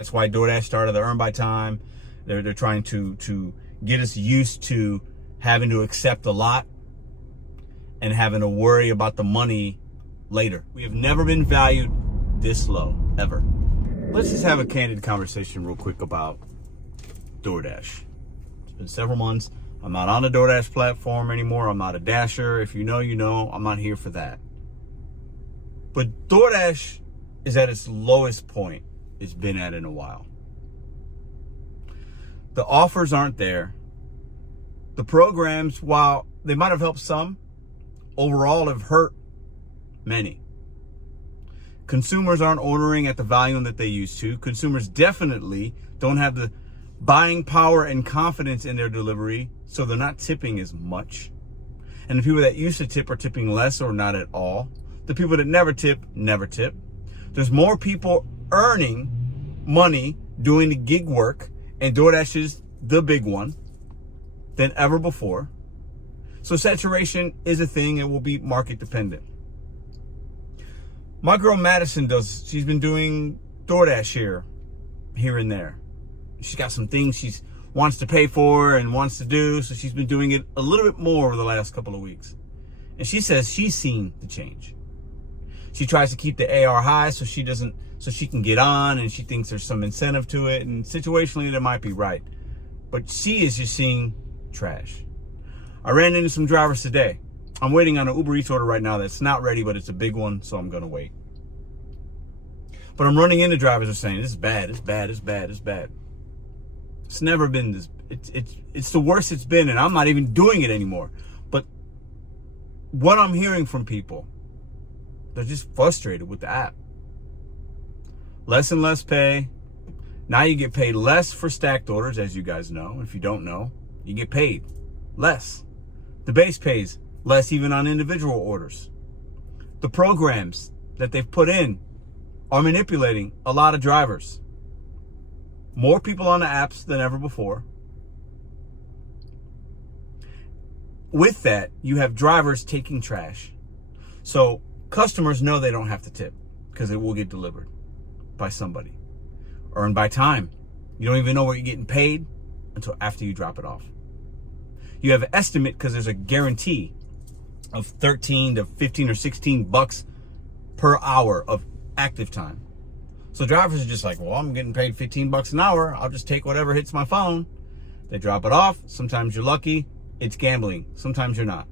That's why DoorDash started the earn by time. They're trying to get us used to having to accept a lot and having to worry about the money later. We have never been valued this low, ever. Let's just have a candid conversation real quick about DoorDash. It's been several months. I'm not on the DoorDash platform anymore. I'm not a dasher. If you know, you know. I'm not here for that. But DoorDash is at its lowest point it's been at in a while. The offers aren't there. The programs, while they might have helped some, overall have hurt many. Consumers aren't ordering at the volume that they used to. Consumers definitely don't have the buying power and confidence in their delivery, so they're not tipping as much. And the people that used to tip are tipping less or not at all. The people that never tip, never tip. There's more people earning money doing the gig work, and DoorDash is the big one, than ever before. So saturation is a thing. It will be market dependent. My girl Madison she's been doing DoorDash here and there. She's got some things she wants to pay for and wants to do, so she's been doing it a little bit more over the last couple of weeks. And she says she's seen the change. She tries to keep the AR high so she can get on, and she thinks there's some incentive to it, and situationally that might be right. But she is just seeing trash. I ran into some drivers today. I'm waiting on an Uber Eats order right now that's not ready, but it's a big one, so I'm gonna wait. But I'm running into drivers who are saying, this is bad, it's bad, it's bad, it's bad. It's never been this, it's the worst it's been, and I'm not even doing it anymore. But what I'm hearing from people, they're just frustrated with the app. Less and less pay. Now you get paid less for stacked orders, as you guys know. If you don't know, you get paid less. The base pays less even on individual orders. The programs that they've put in are manipulating a lot of drivers. More people on the apps than ever before. With that, you have drivers taking trash. So customers know they don't have to tip because it will get delivered by somebody. Earned by time. You don't even know what you're getting paid until after you drop it off. You have an estimate because there's a guarantee of 13 to 15 or 16 bucks per hour of active time. So drivers are just like, well, I'm getting paid 15 bucks an hour. I'll just take whatever hits my phone. They drop it off. Sometimes you're lucky. It's gambling. Sometimes you're not.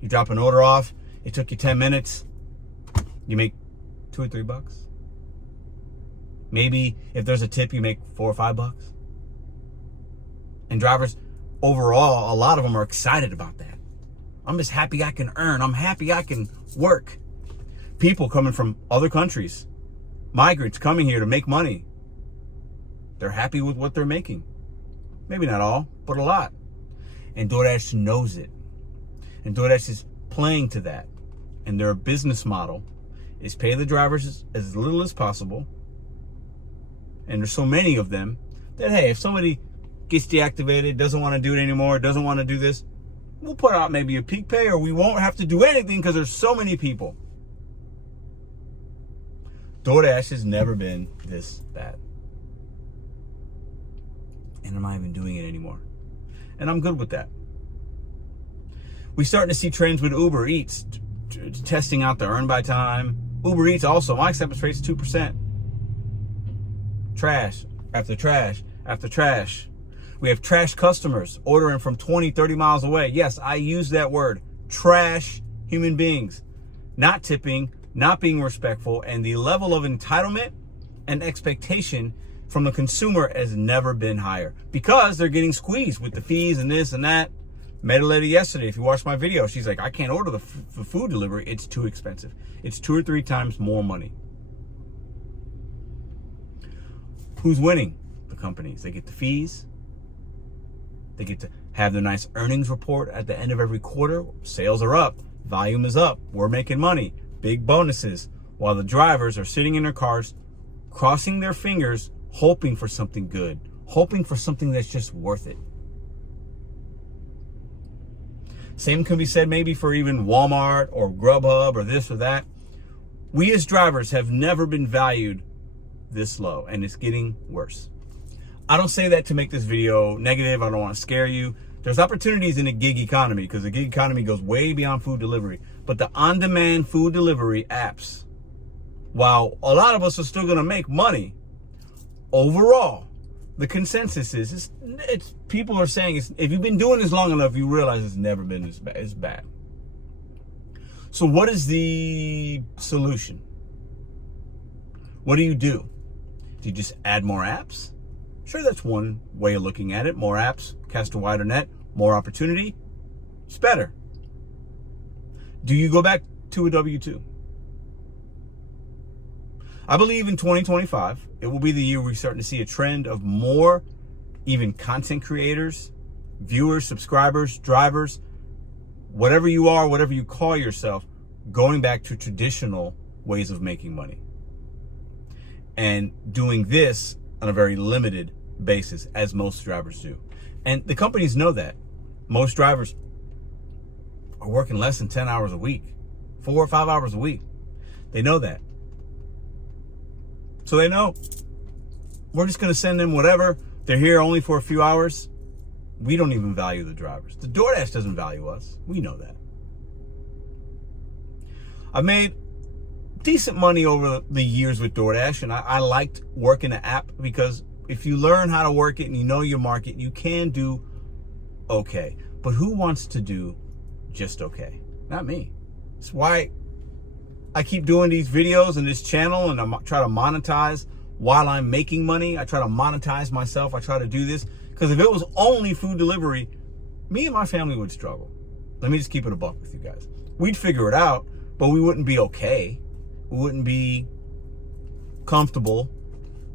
You drop an order off. It took you 10 minutes. You make $2 or $3 bucks. Maybe if there's a tip, you make $4 or $5 bucks. And drivers, overall, a lot of them are excited about that. I'm just happy I can earn. I'm happy I can work. People coming from other countries, migrants coming here to make money. They're happy with what they're making. Maybe not all, but a lot. And DoorDash knows it. And DoorDash is playing to that. And their business model is pay the drivers as little as possible. And there's so many of them that, hey, if somebody gets deactivated, doesn't want to do it anymore, doesn't want to do this, we'll put out maybe a peak pay, or we won't have to do anything because there's so many people. DoorDash has never been this bad. And I'm not even doing it anymore. And I'm good with that. We're starting to see trends with Uber Eats, testing out the earn by time. Uber Eats also, my acceptance rate is 2%. Trash after trash after trash. We have trash customers ordering from 20, 30 miles away. Yes, I use that word. Trash human beings. Not tipping, not being respectful, and the level of entitlement and expectation from the consumer has never been higher because they're getting squeezed with the fees and this and that. Met a lady yesterday. If you watched my video, she's like, I can't order the food delivery. It's too expensive. It's 2 or 3 times more money. Who's winning? The companies. They get the fees. They get to have their nice earnings report at the end of every quarter. Sales are up. Volume is up. We're making money. Big bonuses. While the drivers are sitting in their cars, crossing their fingers, hoping for something good. Hoping for something that's just worth it. Same can be said maybe for even Walmart or Grubhub or this or that. We as drivers have never been valued this low, and it's getting worse. I don't say that to make this video negative. I don't want to scare you. There's opportunities in the gig economy, because the gig economy goes way beyond food delivery. But the on-demand food delivery apps, while a lot of us are still going to make money, overall, the consensus is it's people are saying if you've been doing this long enough, you realize it's never been this bad. It's bad. So what is the solution? What do? Do you just add more apps? Sure, that's one way of looking at it. More apps, cast a wider net, more opportunity. It's better. Do you go back to a W-2? I believe in 2025, it will be the year we're starting to see a trend of more even content creators, viewers, subscribers, drivers, whatever you are, whatever you call yourself, going back to traditional ways of making money. And doing this on a very limited basis, as most drivers do. And the companies know that. Most drivers are working less than 10 hours a week, 4 or 5 hours a week. They know that. So they know we're just going to send them whatever. They're here only for a few hours. We don't even value the drivers. The DoorDash doesn't value us. We know that. I've made decent money over the years with DoorDash, and I liked working the app, because if you learn how to work it and you know your market, you can do okay. But who wants to do just okay? Not me. That's why I keep doing these videos and this channel, and I try to monetize while I'm making money. I try to monetize myself. I try to do this, because if it was only food delivery, me and my family would struggle. Let me just keep it a buck with you guys. We'd figure it out, but we wouldn't be okay. We wouldn't be comfortable.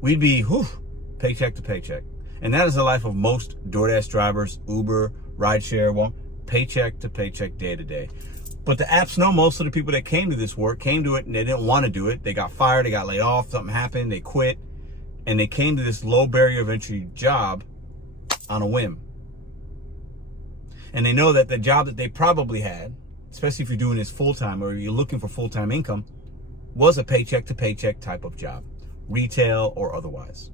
We'd be paycheck to paycheck. And that is the life of most DoorDash drivers, Uber, rideshare, well, paycheck to paycheck, day to day. But the apps know most of the people that came to this work came to it and they didn't want to do it. They got fired, they got laid off, something happened, they quit, and they came to this low barrier of entry job on a whim. And they know that the job that they probably had, especially if you're doing this full-time or you're looking for full-time income, was a paycheck to paycheck type of job, retail or otherwise.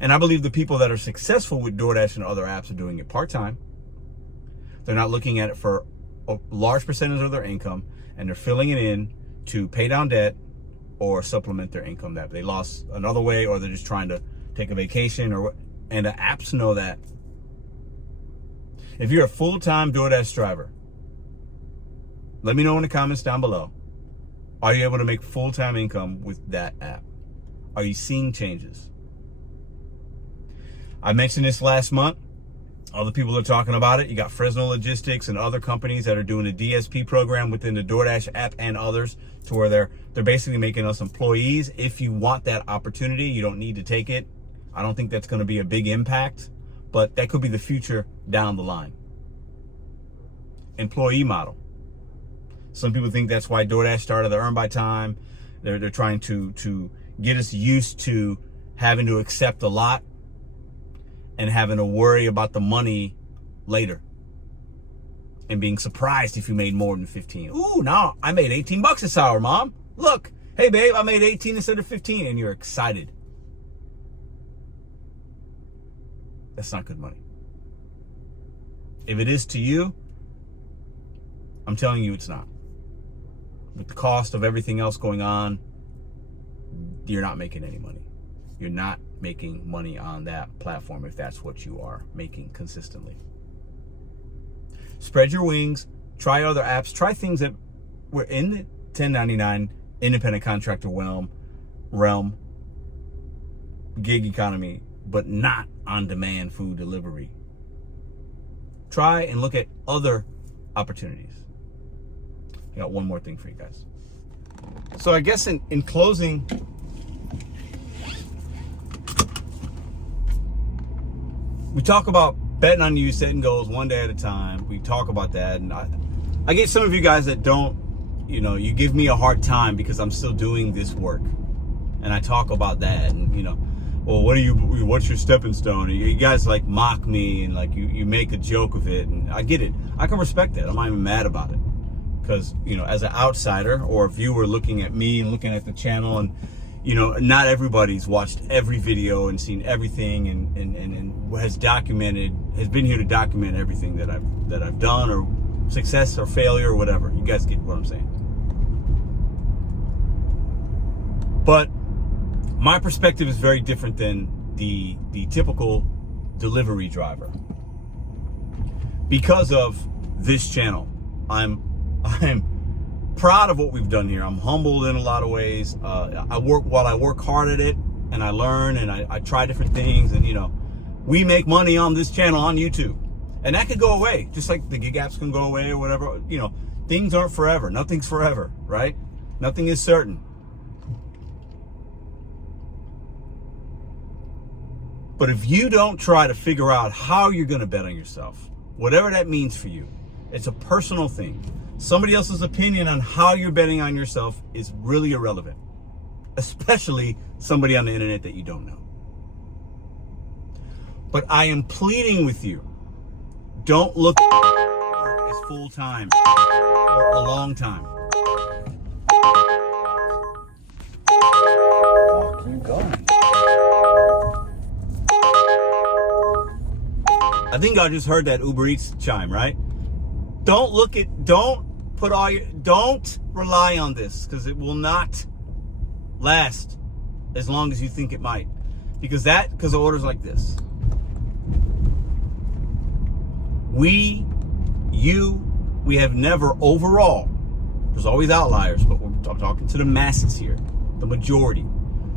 And I believe the people that are successful with DoorDash and other apps are doing it part-time. They're not looking at it for a large percentage of their income, and they're filling it in to pay down debt or supplement their income that they lost another way, or they're just trying to take a vacation, and the apps know that. If you're a full-time DoorDash driver, let me know in the comments down below. Are you able to make full-time income with that app? Are you seeing changes? I mentioned this last month. Other people are talking about it. You got Fresno Logistics and other companies that are doing a DSP program within the DoorDash app and others, to where they're basically making us employees. If you want that opportunity, you don't need to take it. I don't think that's going to be a big impact, but that could be the future down the line. Employee model. Some people think that's why DoorDash started the Earn by Time. They're trying to get us used to having to accept a lot and having to worry about the money later, and being surprised if you made more than 15. Ooh, now I made 18 bucks this hour, Mom. Look, hey babe, I made 18 instead of 15, and you're excited. That's not good money. If it is to you, I'm telling you it's not. With the cost of everything else going on, you're not making any money. You're not making money on that platform if that's what you are making consistently. Spread your wings, try other apps, try things that were in the 1099 independent contractor realm, gig economy, but not on-demand food delivery. Try and look at other opportunities. I got one more thing for you guys. So I guess in closing, we talk about betting on you, setting goals one day at a time. We talk about that, and I get some of you guys that don't, you give me a hard time because I'm still doing this work, and I talk about that, and well, what's your stepping stone? You guys like mock me, and like you make a joke of it, and I get it. I can respect that. I'm not even mad about it, because as an outsider or a viewer looking at me and looking at the channel, and you know, not everybody's watched every video and seen everything and has been here to document everything that I've done, or success or failure or whatever. You guys get what I'm saying. But my perspective is very different than the typical delivery driver. Because of this channel, I'm proud of what we've done here. I'm humbled in a lot of ways. I work hard at it, and I learn, and I try different things, and you know, we make money on this channel on YouTube, and that could go away, just like the gig apps can go away or whatever. You know, things aren't forever. Nothing's forever, right? Nothing is certain. But if you don't try to figure out how you're going to bet on yourself, whatever that means for you, it's a personal thing. Somebody else's opinion on how you're betting on yourself is really irrelevant, especially somebody on the internet that you don't know. But I am pleading with you, don't look at work as full-time for a long time. Oh, keep going. I think I just heard that Uber Eats chime, right? Don't rely on this, because it will not last as long as you think it might. Because of orders like this. We have never overall, there's always outliers, but I'm talking to the masses here, the majority.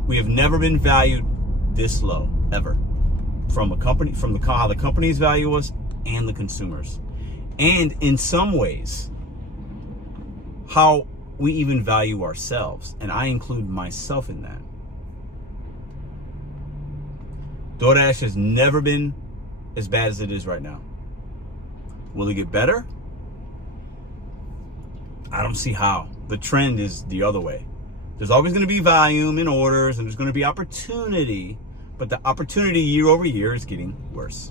We have never been valued this low, ever. From how the companies value us and the consumers. And in some ways, how we even value ourselves. And I include myself in that. DoorDash has never been as bad as it is right now. Will it get better? I don't see how. The trend is the other way. There's always going to be volume in orders, and there's going to be opportunity, but the opportunity year over year is getting worse.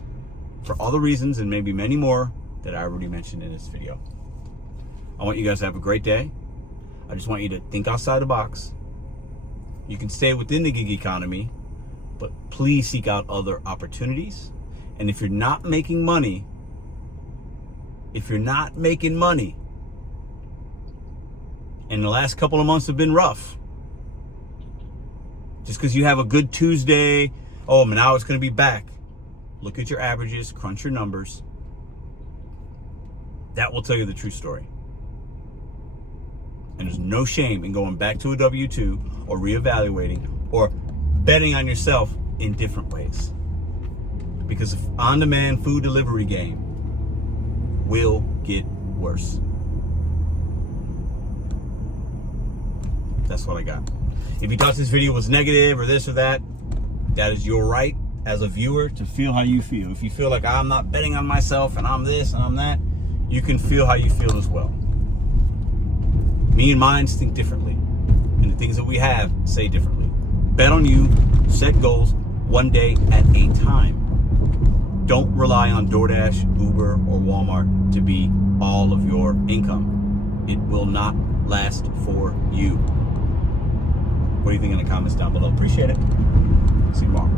For all the reasons, and maybe many more, that I already mentioned in this video. I want you guys to have a great day. I just want you to think outside the box. You can stay within the gig economy, but please seek out other opportunities. And if you're not making money, and the last couple of months have been rough, just because you have a good Tuesday, oh, now it's going to be back. Look at your averages, crunch your numbers. That will tell you the true story. And there's no shame in going back to a W-2 or reevaluating or betting on yourself in different ways. Because the on-demand food delivery game will get worse. That's what I got. If you thought this video was negative or this or that, that is your right as a viewer to feel how you feel. If you feel like I'm not betting on myself and I'm this and I'm that, you can feel how you feel as well. Me and mine think differently. And the things that we have say differently. Bet on you, set goals one day at a time. Don't rely on DoorDash, Uber, or Walmart to be all of your income. It will not last for you. What do you think in the comments down below? Appreciate it. See you tomorrow.